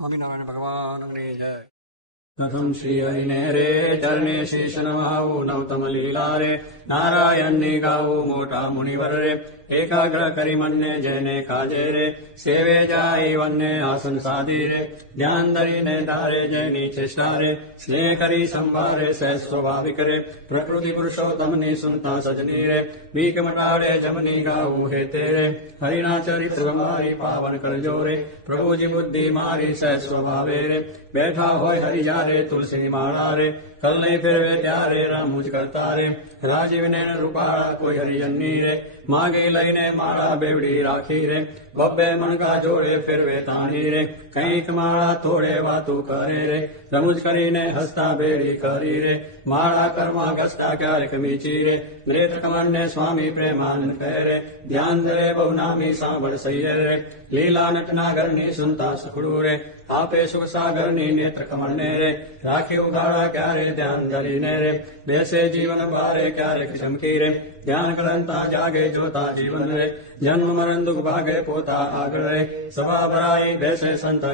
સ્વામિનારાયણ ભગવાનની જય. કથમ શ્રી હરિને રે ચરણે શીશ નવાવું નવતમ લીલા રે નારાયણની ગાવું મોટા મુનિવર રે એકાગ્ર કરી મનને જેને કાજે રે સેવે જાય વનને આસન સાધી રે ધ્યાન ધરીને ધારે જેની ચેષ્ટા રે સ્નેહ કરી સંભારે સહ સ્વાભાવિક રે પ્રકૃતિ પુરુષોત્તમની સુનતા સજની રે બીક મટાડે જમની ગાવું હે તેરે હરિના ચરિત્ર મારી પાવન કરજો રે પ્રભુજી બુદ્ધિ મારી સહ સ્વભાવે રે બેઠા હોય હરિ જારે તુલસી માળા રે કલ નહીં ફેરવે ત્યારે રામુજ કરતા રે રાજીવને રૂપાળા કોઈ હરિજનની રે માગી લઈને માળા બેવડી રાખી રે બબ્બે મણકા જોડે ફેરવે તાણી રે કંઈક માળા થોડે વાતું કરે રે રમૂજ કરીને હસતા બેડી કરી રે માળા કર્મા ઘસતા ક્યારેક મીચી રે નેત્ર કમળને સ્વામી પ્રેમાનંદ કહે રે ધ્યાન ધરે બહુ નામી સાંભળ સૈયર રે લીલા નટના ઘરની સુનતા સખડું રે આપે સુખ સાગરની નેત્ર કમળને રે રાખી ઉગાડા ક્યારે ધ્યાન ધરીને રે બેસે જીવન બારે ક્યારેક ચમકી રે ધ્યાન કરતા જાગે જોતા જીવન રે જન્મ મરણ દુઃખ ભાગે પોતા આગળ રે સભા ભરાઈ બેસે સંત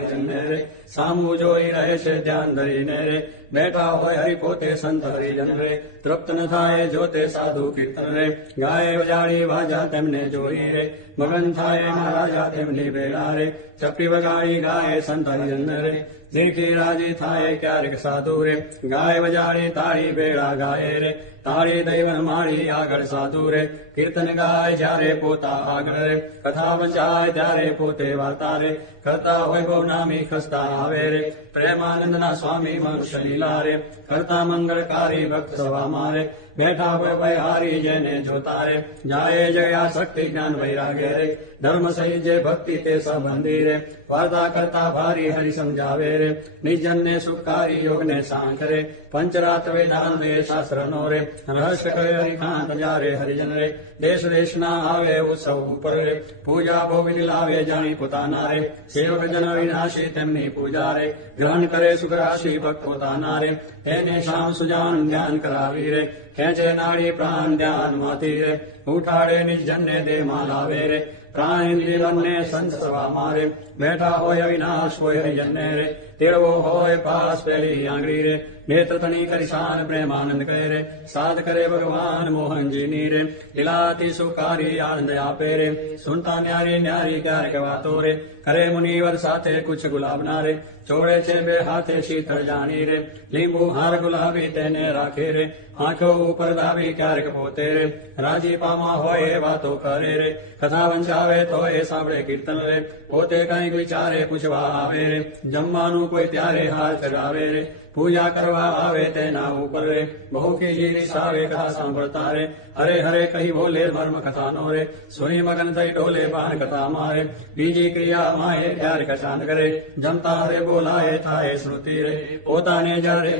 રે સામું જોઈ રહે છે ધ્યાન ધરીને રે બેઠા હોય હરિ પોતે સંત હરિજન રે તૃપ્ત ન થાય જોતે સાધુ કીર્તન રે ગાય વજાડી વાજા તેમને જોઈ રે મગન થાય મહારાજા તેમની બેડા રે ચપટી વગાડી ગાય સંત હરિજન રે ઝીણકી રાજી થાય ક્યારેક સાધુ રે ગાય વજાડી તાળી બેડા ગાય રે તાળી દૈવન માળી આગળ સાધુ રે કીર્તન ગાય જ્યારે પોતા આગળ રે કથા વંચાય ત્યારે પોતે વાર્તા રે કરતા હોય બહુ નામી ખસતા આવે રે પ્રેમાનંદના સ્વામી મનુષ્ય લીલા રે કરતા મંગળકારી ભક્ત સભા મારે બેઠા હોય વૈહારી જેને જોતા રે જાય જયા શક્તિ જ્ઞાન વૈરાગ્ય રે ધર્મ સહિત જે ભક્તિ તે સંબંધી રે વાર્તા કરતા ભારી હરિ સમજાવે રે નિજન ને સુખકારી યોગ ને શાંત રે પંચરાત્ર વેદાંત વે શાસ્ત્ર નો રે રહસ્ય કહે હરિકાંત જારે હરિજન રે દેશ દેશના આવે ઉત્સવ ઉપર રે પૂજા ભોગ લાવે જાણી પોતાના રે સેવક જન વિનાશી તેમની પૂજા રે ગ્રહણ કરે સુખ રાશિ ભક્ત પોતાના રે તેને શામ સુજાન જ્ઞાન કરાવી રે ખેંચે નાડી પ્રાણ ધ્યાન માંથી રે ઉઠાડે નિજન ને દેહ માં લાવે રે પ્રાણ જીવનને સંત સવા મારે બેઠા હોય અવિનાશ હોય હરિજન રે તેડવો હોય પાસ પેલી આંગળી રે નેત્ર તણી કરી શાન પ્રેમાનંદ કહે રે સાધ કરે ભગવાન મોહનજીની રે લીલાથી સુકારી આનંદ આપે રે સુનતા ન્યારી ન્યારી ક્યારેક વાતો રે કરે મુનિવર સાથે કુછ ગુલાબના રે ચોડે છે બે હાથે શીતળ જાણી રે લીંબુ હાર ગુલાબી તેને રાખે રે આંખો ઉપર દાવી ક્યારેક પોતે રે રાજી પામા હોય એ વાતો કરે રે કથા વંચાવે તો એ સાંભળે કીર્તન રે પોતે કંઈક વિચારે પૂછવા આવે રે જમવાનું કોઈ ત્યારે હાર ચડાવે રે પૂજા કરવા આવે તેના ઉપર રે બહુ કીજી રીસાવે કથા સાંભળતા રે હરે હરે કહી બોલે મર્મ કથાનો રે સુની મગન થઈ ડોલે બાણ કથા મારે બીજી ક્રિયા માએ ક્યારેક શાંત કરે જમતા હરે બોલાય થાય સ્મૃતિ રે પોતાને જયારે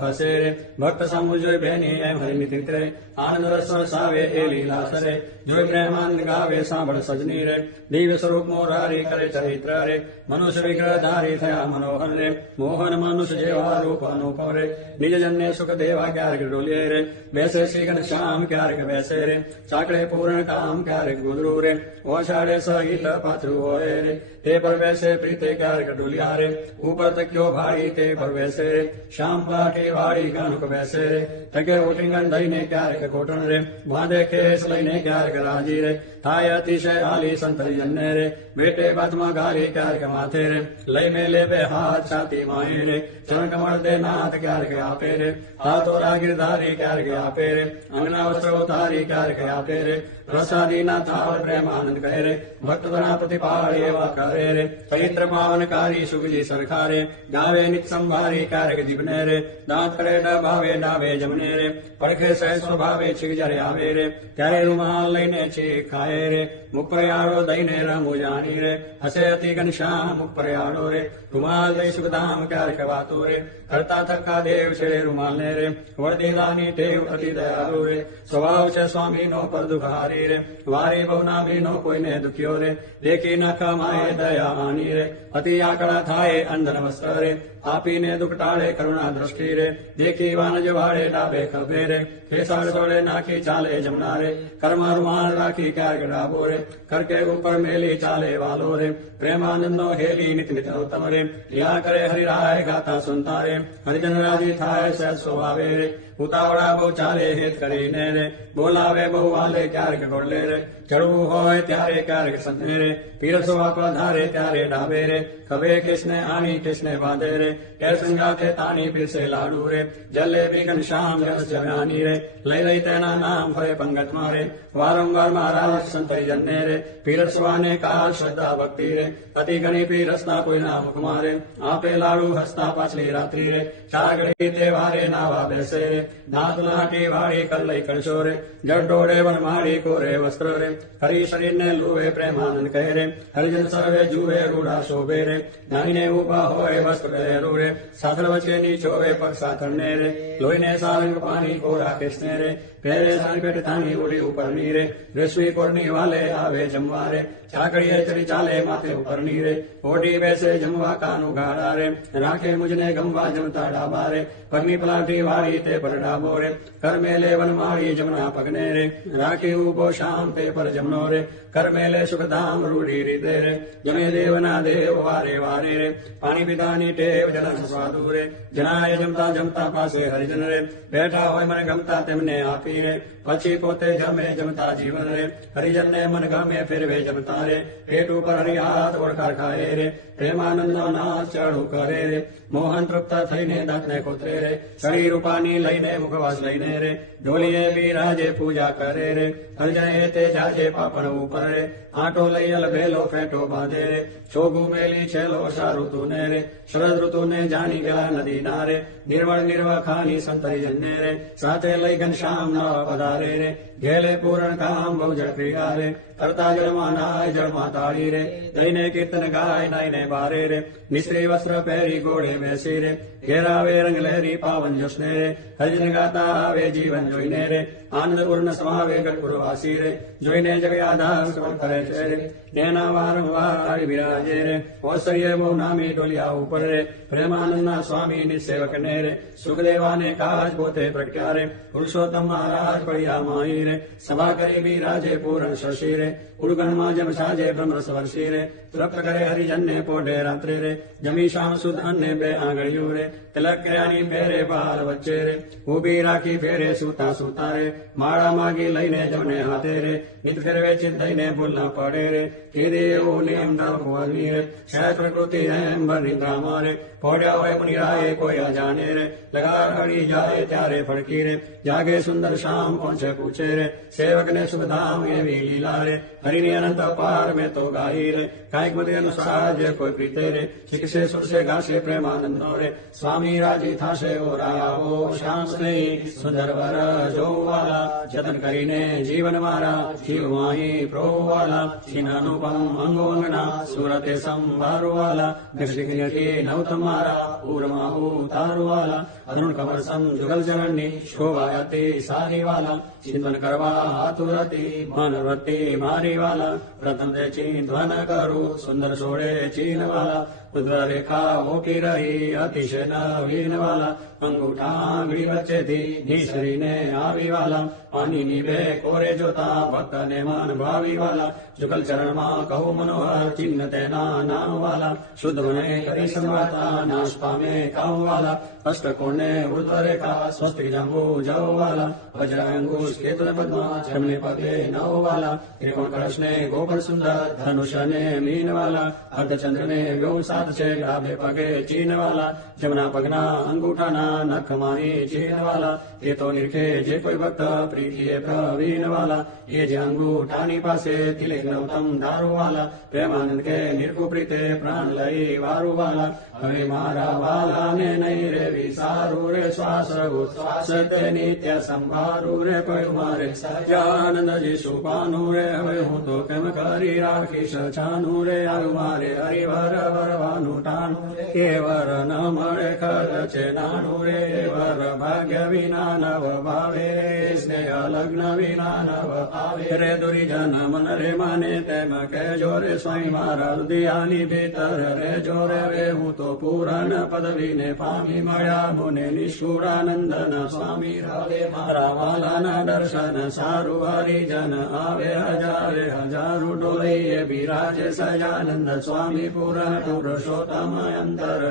હસે રે ભક્ત સમૂહ જોઈ બેની એમ હરિની તીર્થ રે આનંદ રસ વરસાવે એ લીલા સરે જોઈ પ્રેમાનંદ ગાવે સાંભળ સજની રે દિવ્ય સ્વરૂપ મોરારી કરે ચરિત્ર રે મનુષ્ય વિગ્રહ ધારી થયા મનોહર રે મોહન મનુષ્ય જેવા રૂપ અનુપમ રે નિજ જનને સુખ દેવા ક્યારેક ડોલીએ રે બેસે શ્રી ઘનશ્યામ ક્યારેક બેસે રે ચાકડે પૂર્ણ કામ ક્યારેક ગુદરું રે ઓછાડે સહિત પાથરું હોય રે તે પર બેસે પ્રીતે ક્યારેક ડોલિયા રે ઉપર તક્યો ભાડી તે પર બેસે રે શ્યામ પાટી વાળી ગણક બેસે રે તકે ઓટીંગણ દઈને ક્યારેક કોટણ રે બાંધે ખેસ લઈને ક્યારેક રાજી રે થાય અતિશય હાલી સંતરીજનને રે બેટે બાથમાં ગાલી ક્યારેક માથે રે લઈ મેલે બે હાથ છાતી માહે રે ચરણ કમળ દે નાથ ક્યારેક આપે રે હાથો રાગીરધારી ક્યારેક આપે રે અંગના વસ્ત્ર ઉતારી ક્યારેક આપે રે પ્રસાદી ના થાળ પ્રેમાનંદ કહે રે ભક્તના પ્રતિપાળ એવા કરે રે પવિત્ર પાવનકારી સુખજી સરખા રે ગાવે નિત સંભારી ક્યારેક જીવને રે દાંત કરે ભાવે ડાવે જમને રે પડખે સહ સ્વભાવે છીક જયારે આવે રે ત્યારે રૂમાલ લઈને છીક ખાય રે મુખ પ્રયાળો દઈને રમુ જાણી રે હસે અતિ ઘનશ્યામ મુખ પ્રયાળો રે રૂમાલ દઈ સુખધામ ક્યારેક વાતો રે કરતા થકા દેવ છે રૂમાલ ને રે વરદીલાની ટેવ અતિ દયાળુ રે સ્વભાવ છે સ્વામી નો પર દુખારી રે વારી બહુ નાભી નો કોઈને દુખ્યો રે દેખી ન કમાય દયા આની રે અતિ આકડા થાય અંધન વસ્ત્ર રે આપીને દુઃખ ટાળે કરુણા દ્રષ્ટિ રે દેખી વાનજ વાળે ડાબે ખભે રે ખેસાડ જોડે નાખી ચાલે જમણા રે કર્મ રૂમાલ રાખી ક્યારેક डाबो रे करके ऊपर मेली चाले वालो रे प्रेमानंदो हेली नित नित उत्तम रे या करे हरि राय गाता सुनता रे हरिजन राजी थाय सह स्वभावे रे ઉતાવળા બહુ ચાલે હેત કરીને રે બોલાવે બહુ વાલે ક્યારેક ગોળલે રે ચડવું હોય ત્યારે ક્યારેક સંતે રે પીરસવા પધારે ત્યારે ડાબે રે ખભે કૃષ્ણ આની કૃષ્ણ બાંધે રે કે સંગાથે તાણી પીરસે લાડુ રે જલેબી ઘનશ્યામ રસ જવાની રે લઈ લઈ તેના નામ ફરે પંગત મારે વારંવાર મહારાજ સંતરી જન્ને રે પીરસવાને કાલ શ્રદ્ધા ભક્તિ રે અતિ ઘણી પીરસના કોઈના મુખ મારે આપે લાડુ હસતા પાછલી રાત્રિ રે ચાગડી તે વારે નાવા બેસે રે નાથ લાટી વાળી કલ્લઈ કરશો રે જડોડે વનમાળી કોરે વસ્ત્ર રે હરિ શરીર ને લુવે પ્રેમાનંદ કહે રે હરિજન સર્વે જુએ રૂડા શોભે રે નાઈને ઉભા હોય વસ્ત્ર પહેરું રે સાથળ વચ્ચે નીચોવે પગ સાથળને રે લોહીને સારંગ પાણી કોરા કૃષ્ણ રે પહેરે સારપેટ તાણી ઉડી ઉપરની રે રેશમી કોરની વાલે આવે જમવા રે ચાકડીએ ચડી ચાલે માથે ઉપરની રે ઓઢી બેસે જમવા કાનું ગાળા રે રાખે મુજને ગમવા જમતા ડાબા રે પગની પલાઠી વાળી તે પર ડાબો રે કર મેલે વનમાળી જમના પગને રે રાખી ઉભો શામ તે પર જમનો રે કર મેલે સુખધામ રૂઢી રીતે રે જમે દેવના દેવ વારે વારે રે પાણી પીતાની ટેવ જલન સ્વાદુ રે જણાય જમતા જમતા પાસે હરિજન રે બેઠા હોય મને ગમતા તેમને આપી રે પછી પોતે જમે જમતા જીવન રે હરિજન ને મન ગમે ફેરવે જમતા રે પેટ ઉપર હરિહાથ ઓળખાર ખાય રે પ્રેમાનંદ નાથ ચડું કરે રે મોહન તૃપ્ત થઈને દાંતને કોતરે રે શરીર રૂપાની લઈને મુખવાસ લઈને રે ઢોલીએ બિરાજે પૂજા કરે રે હરિજન તે જાજે પાપણ ઉપર રે આટો લઈ અલભેલો ફેટો બાંધે રે ચોગું મેલી છેલો ઋતુને રે શરદ ઋતુને જાણી ગયેલા નદી ના રે નિર્મળ નિર્વખાની સંતરી જન્ને રે સાથે લઈ ઘનશ્યામ નવા પધારે રે ઘેલે પૂરણ કામ બહુ ઝડપી રે કરતા જળમાં નાય જળમાં તાળી રે દઈને કીર્તન ગાય નાઈને બારે રે મિશ્રી વસ્ત્ર પહેરી ઘોડે બેસી રે ઘેરાવે રંગ લહેરી પાવન જશને રે હરિજન ગાતા આવે જીવન જોઈને રે આનંદ પૂર્ણ સમાવે ગઢપુરવાસી રે જોઈને જગ આધાર શ્રવણ કરે છે રે તેના વારંવાર બિરાજે રે ઔશ્ચર્ય બહુ નામી ડોલિયા ઉપર રે પ્રેમાનંદના સ્વામી ની સેવક ને રે સુખદેવાને કાજ પોતે પ્રગટ્યા રે પુરુષોત્તમ મહારાજ પડ્યા માહી રે સભા કરી બિરાજે પૂરણ શશી રે ઉડગણમાં જમ સાજે બ્રહ્મ સ્વર્ષી રે તૃપ્ત કરે હરિજન ને પોઢે રાત્રે રે જમી શામ સુદ અન્ને બે આંગળીયું રે તિલક કર્યાની ફેરે બાર વચ્ચે રે ઉભી રાખી ફેરે સૂતા સૂતા રે માળા માગી લઈને જમને હાથે રે નિત ફેરવે ચિત થઈને ભૂલ ન પડે રે કીધી એવું નિયમ નવી રે શહેર પ્રકૃતિ એમ નિદ્રામાં રે પોઢ્યા હોય મુનિરાએ કોઈ અજાને રે લગાર હળી જાય ત્યારે ફડકી રે જાગે સુંદર શામ પહોંચે પૂછે રે સેવક ને સુખધામ એવી લીલા રે હરિની અનંત અપાર મેં તો ગાઈ રે કાંઈક મતે અનુસાર જે કોઈ પ્રીતે રે શીખશે સુરસે ગાશે પ્રેમાનંદ નો રે સ્વામી રાજી થાશે ઓ રાવો શ્યામ સ્નેહી સુંદર વર જોવાલા જતન કરીને જીવન મારા જીવવાહી પ્રોવાલા છીનાનુપમ અંગો અંગના સુરતે સંભારવાલા દક્ષિણથી નવ તમારા ઉરમાં ઉતારવાલા અરુણ કમર સમ જુગલ ચરણની શોભાયતી સારી વાલા ચિંતન કરવા આતુરતી માનવતી મારી વાલા પ્રથમ તે ચિંતન કરું સુંદર સોડે ચીન વાલા ઉદ્ર રેખા મોકી રહી અતિશય નવીન વાલા અંગૂઠા આંગળી વચ્ચેથી નીસરીને આવી વાલા પાણીની બે કોરે જોતા ભક્તને મન ભાવી વાલા જુગલ ચરણમાં કહું મનોહર ચિહ્ન તેના નામ વાલા શુદ્ધ મને કરી સંવાતા નાશ પામે કામ વાલા અષ્ટકોણને ઉર્ધ્વ રેખા સ્વસ્તિ જંબુ જવ વાલા વજ્ર અંગુશ કેતુન પદ્મા જમને પગે નવ વાલા ત્રિકોણ કળશને ગોપર સુંદર ધનુષને મીન વાલા અર્ધચંદ્રને વ્યોમ સાત છે ડાબે પગે ચીન વાલા જમના પગના અંગૂઠાના નખમાની ચીન વાલા એ તો નિરખે જે કોઈ ભક્ત પ્રીતિએ પ્રવીણ વાલા એ જે અંગૂઠાની પાસે તિલક નવતમ ધારુ વાલા પ્રેમાનંદ કે નિર્કુ પ્રીતે પ્રાણ લઈ વારુ વાલા હવે મારા વાલા ને નહીં રે વિસારું રે શ્વાસ ઉચ્છ્વાસ તે નિત્ય સંભારું રે કોઈ મારે સજાનંદજી સુપાનું રે હવે હું તો કેમ કરી રાખીશ છાનું રે આવ્યું મારે હરિવર વરવા મળવાનું ટાણું એ વર ન મળે ખર્ચે નાનું રે વર ભાગ્ય વિના નવ ભાવે સ્નેહ લગ્ન વિના નવ ભાવે રે દુર્જન મન રે માને તેમ કહેજો રે સ્વામી મારા હૃદયાની ભીતર રે જો રે હું તો પૂરણ પદવીને પામી મળ્યા મુને નિષ્ઠુરાનંદન સ્વામી રાવે મારા વાલાના દર્શન સારું હરિજન આવે હજારે હજારો ડોલીએ બિરાજે સજાનંદ સ્વામી પૂરણ પુરુષોત્તમ અંતર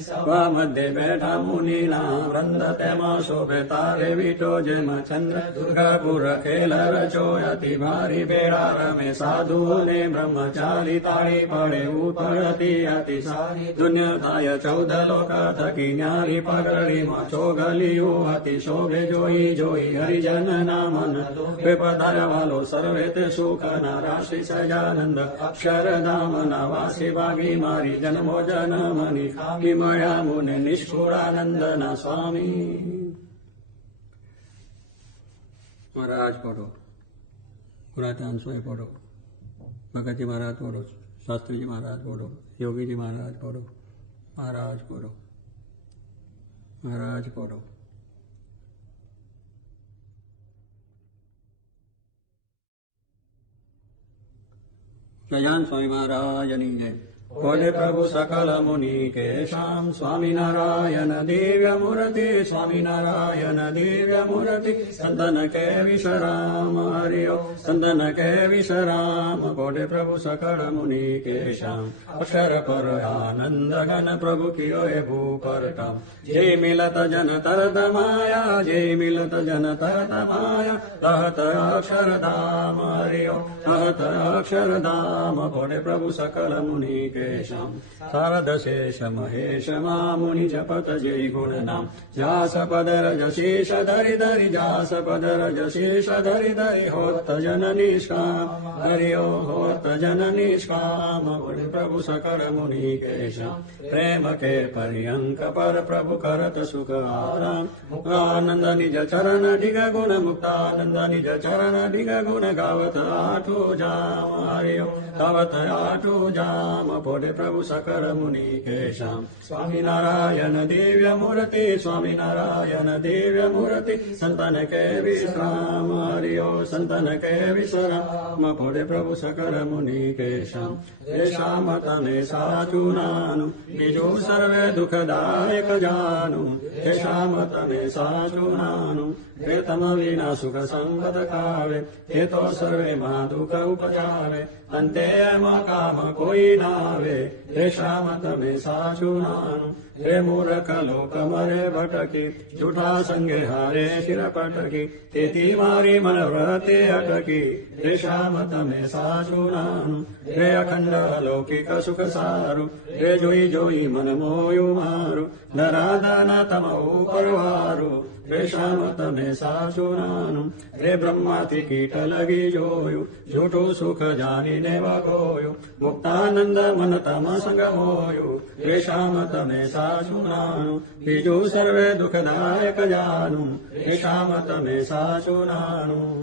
સભા મધ્ય બેઠા મુનિના વૃંદ તેમાં શોભે તારે વીટો જેમ ચંદ્ર દુર્ગાપુર ખેલ રચો અતિ ભારી ભેળા રમે સાધુ ને બ્રહ્મચારી તાળી પડે ઉપરતી અતિ સારી દુનિયા થાય 14 લોક થકી ન્યારી પગરડીમાં ચોગલિયું અતિ શોભે જોઈ જોઈ હરિજન ના મન લોભે પધાર્યા વાલો સર્વે તે સુખ ના રાશિ સજાનંદ અક્ષરધામ ના વાસી ભાગી મારી જન્મો જન્મની ખામી મળ્યા મુને નિષ્ઠુરાનંદ ના સ્વામી મહારાજ પઢો ગુણાતાંશોએ પઢો ભગતજી મહારાજ પઢો શાસ્ત્રીજી મહારાજ પઢો યોગીજી મહારાજ પઢો મહારાજ પઢો મહારાજ પઢો સજાન સ્વામી મહારાજની જય બોલે પ્રભુ સકલ મુનિ કેશામ સ્વામિનારાયણ દિવ્ય મૂર્તિ સ્વામિનારાયણ દિવ્ય મૂર્તિ સંતન કે વિશ્રામ હરિઓ સંતન કે વિશ્રામ બોલે પ્રભુ સકળ મુનિ કેશામ અક્ષર પર આનંદ ગન પ્રભુ કિયો એ ભૂપરટમ જય મિલત જન તરત માયા જય મિલત જન તરત માયા રહત અક્ષરધામ હરિઓ રહત અક્ષરધામ બોલે પ્રભુ સકલ મુનિ શારદ શેષ મહેશ મુનિ જપત જય ગુણ નામ જાસ પદ રજ શેષ ધરી ધરી જાસ પદ રજ શેષ ધરી ધરી હોત જન નિષ્કામ હરિઓ હોત જન નિષ્કામ બોલે પ્રભુ સકળ મુનિ કેશમ પ્રેમ કે પર્યંક પર પ્રભુ કરત સુખ આરામ મુક્તાનંદ નિજ ચરણ ડિગ ગુણ મુક્તાનંદ નિજ ચરણ ડિગ ગુણ ગાવત આઠો જામ હરિઓ ગાવત આઠો જામ બોલે પ્રભુ સકળ મુનિ કેશામ સ્વામિનારાયણ દિવ્ય મૂર્તિ સ્વામિનારાયણ દિવ્ય મૂર્તિ સંતન કે વિશ્રામ હરિઓ સંતન કે વિશ્રામ બોલે પ્રભુ સકળ મુનિ કેશામ દેશામ તને સાચું નાનું બીજું સર્વે દુઃખદાયક જાનું દેશામ તને સાચું નાનું હે તમ વિના સુખ સંપદ ખાવે હે તો સર્વે માં દુઃખ ઉપજાવે અંતે એમાં કામ કોઈ ના આવે હે શ્યામ તમે સાચું નાનું હે મૂર્ખ લોક મરે ભટકી જૂઠા સંગે હારે શિર પટકી તેથી મારી મન વ્રતે અટકી હે શ્યામ તમે સાચું નાનું હે અખંડ લૌકિક સુખ સારું હે જોઈ જોઈ મન મોયું મારું નરાધના તમ ઉપરવારું હે શ્યામ તમે સાચું નાનું હે બ્રહ્માથી કીટ લગી જોયું જૂઠું સુખ જાણીને વગોયું મુક્તાનંદ મન તમ સંગ મોયું હે શ્યામ તમે સાચું નાનું બીજું સર્વે દુઃખદાયક જાનું હે શ્યામ તમે સાચું નાનું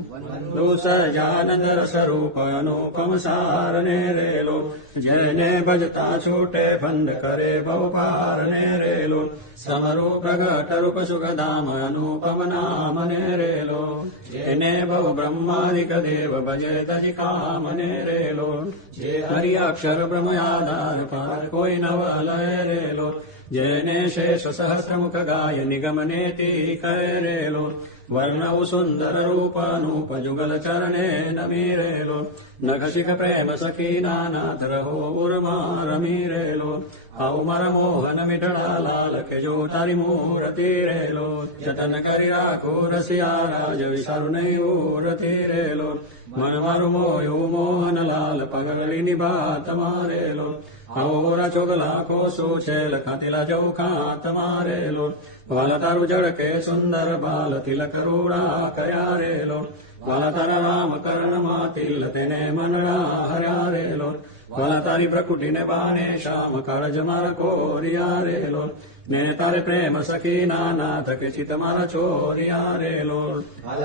સજાનંદ સ્વરૂપ અનુપમ સાર ને રેલો જેને ભજતા છૂટે બંધ કરે બહુ પાર ને રેલો સમરૂ પ્રગટ રૂપ સુખધામ અનુપમ નામ ને રેલો જેને બહુ બ્રહ્માદિક દેવ ભજે તજી કામ ને રેલો જે હરિ અક્ષર બ્રહ્મ આધાર પર કોઈ નવ લય રેલો જેને શેષ સહસ્રમુખ ગાય નિગમનેતિ કરેલો વર્ણવ સુંદર રૂપાનુપ જુગલ ચરણે નમીરેલો નખશિખ પ્રેમ સખી નાનાથ રહો ઉર્મા રમીરેલો આવ મર મોહન મીઠડા લાલ કે જો તારી મૂર્તિ રેલો જતન કરી રાખો રસિયા રાજ વિસારું નહીં ઉરતી રેલો મન મારું મોયું મોહન લાલ પગલી નિભા તમારેલો આવોરા ચોગલા કોસો છેલ ખાતીલા ચૌખા તમારેલો વાલ તારું જળકે સુંદર બાલ તિલક રૂડા કર્યા રેલો વાલ તારા રામ કર્ણમાં તિલ તેને મનડા હર્યા રેલો વાલ તારી પ્રકૃતિને બાને શ્યામ કાળજ માર કોરિયા રેલો ને તારે પ્રેમ સખી નાનાથ કે ચિત મારા ચોરિયા રેલો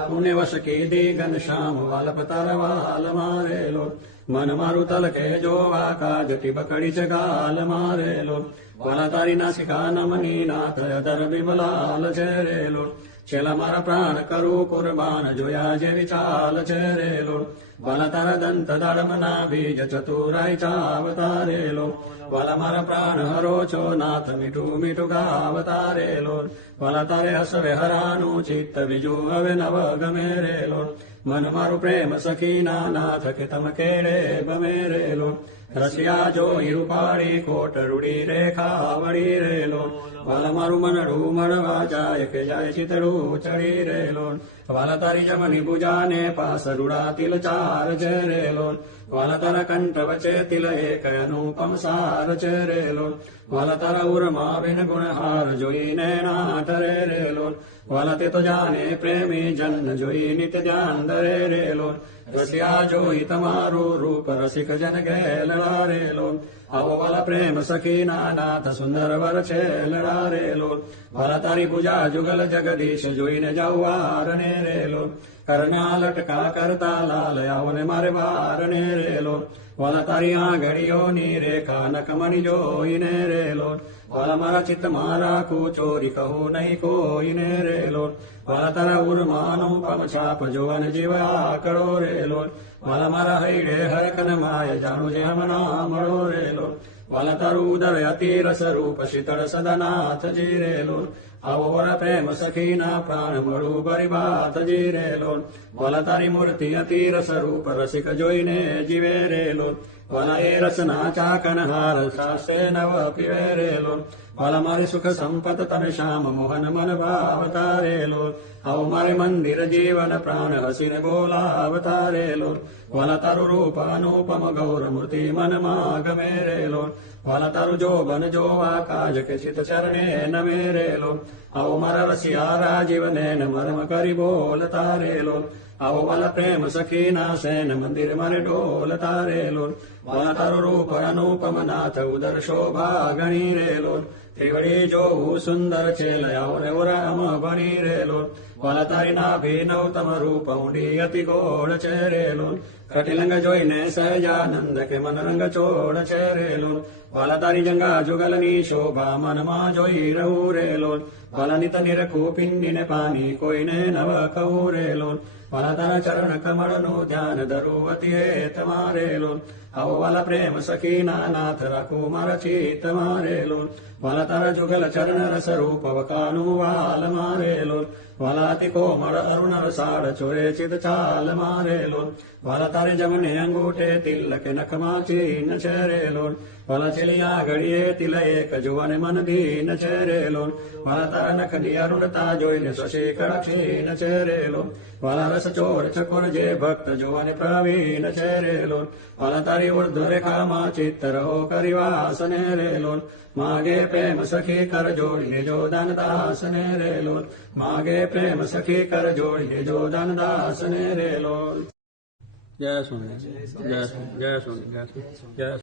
પુણે વશ કીધી ઘન શ્યામ વાલપ તારા વાલ મારેલો મન મારું તલકે જોવા કાજટી બકડી છે ગાલ મારેલો વાલા તારી નાસિકા નમની નાથ અધર બિમલાલ છે રેલો છેલ્લા મારા પ્રાણ કરું કુરબાન જોયા જેવી ચાલ છે રેલો વાલા તારા દંત દાડમના બીજ ચતુરાઈ ચાવતારેલો વાલા મારા પ્રાણ હરો છો નાથ મીઠું મીઠું ગાવતારેલો વાલા તારે હસવે હરાનું ચિત્ત બીજું હવે નવ ગમે રેલો મન મારું પ્રેમ સખીના નાથ કે તમ કેડે ગમે રેલો રસિયા જોઈ રૂપાળી કોટ રૂડી રેખા વળી રેલો વાલા મારું મનડું મળવા જાય કે જાય ચિતડું ચડી રેલો વાલા તારી જમની પૂજાને પાસ રૂડા તિલ ચાર છે રેલો વાલા તારા કંઠ વચ્ચે તિલ એક અનુપમ સાર છે રેલો વાલા તારા ઉરમાં બિન ગુણહાર જોઈને નાટ રે રેલો વાલા તે તો જાણે પ્રેમી જન જોઈ નિત્ય ધ્યાન દરે રેલો રસિયા જોઈ તમારું રૂપ રસિક જન ગેલડા રેલો આવો વાલા પ્રેમ સખીના નાથ સુંદર વર છે લડા રેલો વાલા તારી પૂજા જુગલ જગદીશ જોઈને જાઉં ને રેલો કરના લટકા કરતા લાલ આવને મારે વારને રેલો વાલા તારી આંગળીઓની રેખા નકમણી જોઈને રેલો વાલા મારા ચિત્ત મારા ચોરી કહું નહીં કોઈને રેલો વાલા તારા ઉર્માનું પમછાપ જોવન જીવા કરો રેલો વાલા મારા હૈડે હરકન માય જાણું જે હમણાં મળો રેલો વાલા તારું ઉદર અતિ રસ રૂપ શીતળ સદનાથ જી રેલો આવો વર પ્રેમ સખીના પ્રાણ મળું બરી બાત જી રેલો વાલા તારી મૂર્તિ અતિ રસ રૂપ રસિક જોઈને જીવે રેલો વાલા એ રસના ચાકન હાર શાસ્ત્રે નવ પીવે રેલો વાલા મારી સુખ સંપત તને શ્યામ મોહન મન ભાવતા રેલો આવો મારે મંદિર જીવન પ્રાણ હસીને બોલાવતા રેલો વાલા તારું રૂપ અનુપમ ગૌર મૂર્તિ મનમાં ગમે રેલો વાલા તારું જોબન જોવા કાજ કે ચિત ચરણે નમે રેલો આવો મારા રસિયા રાજીવને મરમ કરી બોલતા રેલો આવો વાલા પ્રેમ સખીના સેન મંદિર મારે ડોલતા રેલો વાલા તારું રૂપ અનુપમ નાથ ઉદર શોભા ગણી રેલો ત્રિવડી જોવું સુંદર છે લયાઓ રે ઓરામ ભણી રેલો વાલા તારી નાભી નવતમ રૂપ ઊંડી અતિ ગોળ છે રેલો કટિલંગ જોઈને સહજાનંદ કે મન રંગ ચોળ છે રેલો વાલા તારી જંગા જુગલની શોભા મનમાં જોઈ રહું રેલો વાલા નિત નિરખું પિંડીને પાણી કોઈને નવ કહું રેલો વાલા તારા ચરણ કમળનું ધ્યાન ધરું અતિ હેત મારેલો આવો વાલા પ્રેમ સખીના નાથ રાખું મારા ચિત્ત મારેલો વાલા તારા જુગલ ચરણ રસ રૂપ વકાનું વાલ મારેલો વાલા અતિ કોમળ અરુણ રસાળ ચોરે ચિત ચાલ મારેલો વાલા તારે જમણે અંગૂઠે તિલક નખમાં ચીન છેરેલો વાલા છેલિયા ઘડીએ તિલ એક જુવાને મન દીન છેરેલો વાલા તારા નખની અરુણતા જોઈને શશીકળ ક્ષીણ છેરેલો વાલા રસ ચોર ચકોર જે ભક્ત જોવાને પ્રવીણ છેરેલો વાલા તારી ઉર્ધ્વ રેખામાં ચિત્ત રહો કરી વાસને રેલો માગે પ્રેમ સખી કર જોડી લેજો દાનદાસને રેલો માગે પ્રેમ સખી કર જોડી લેજો દાનદાસને રેલો જય સોની જય સોની જય સોની જય